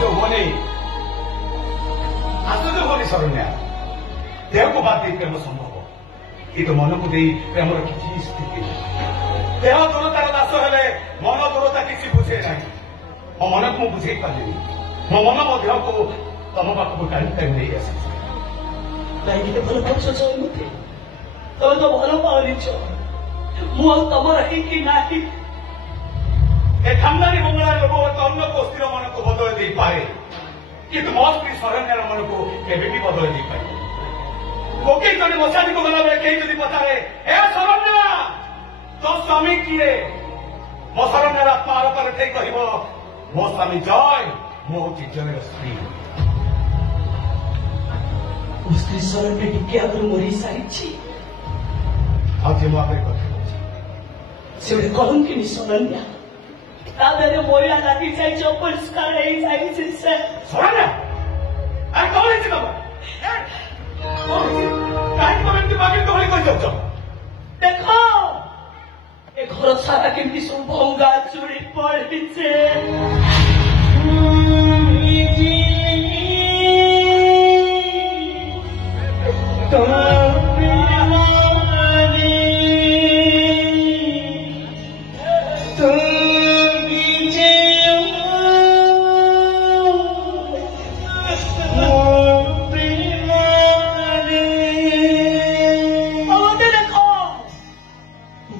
जो होने आश्चर्य होने शरण्या देह को बात प्रेम संभव कि तो मन को दे प्रेमर किसी स्थिति देह दूरतार दास हेले मन दूरता किसी बुझे ना मो मन को बुझे पारे मो मन को तुम पाखक टाइम टाइम नहीं आस भल पाच मत तुम तो भल पाच मु तुम रही कि नहीं ठंडारी बंगला लोग अन्य को स्थिर मन को बदल दे पाए किंतु मो स्त्री शरण्यर मन को केवे भी बदल दे पाए कोई जन मशानी को गला बेले कहीं जब पचारे ए शरण्य तो स्वामी किए मो शरण्यर आत्मा आलोक कह मो स्वामी जय मो हूँ जय स्त्री स्त्री शरण्य टिके आगु मरी सारी आज मुझे कथा से कहूँ कि शरण्य तादरे मोइला लागी जाई परिष्कार रही जाई से शरण्य आ कौन है तब देखो ए घर सारा केमती सब भंगा चूड़ी पड़ी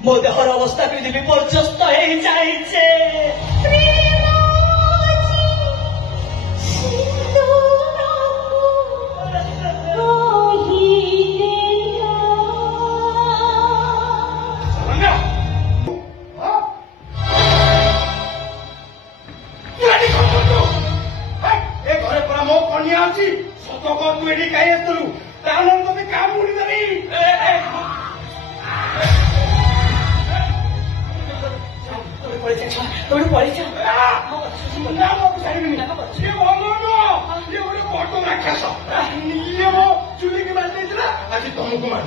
मो देहर अवस्था भी विपर्यस्त हो जाए मो कन्या अच्छी सत कह तू ये कहीं आसलु तानंद काम उड़ीदेवी चुली की बात नहीं आज तुमको मार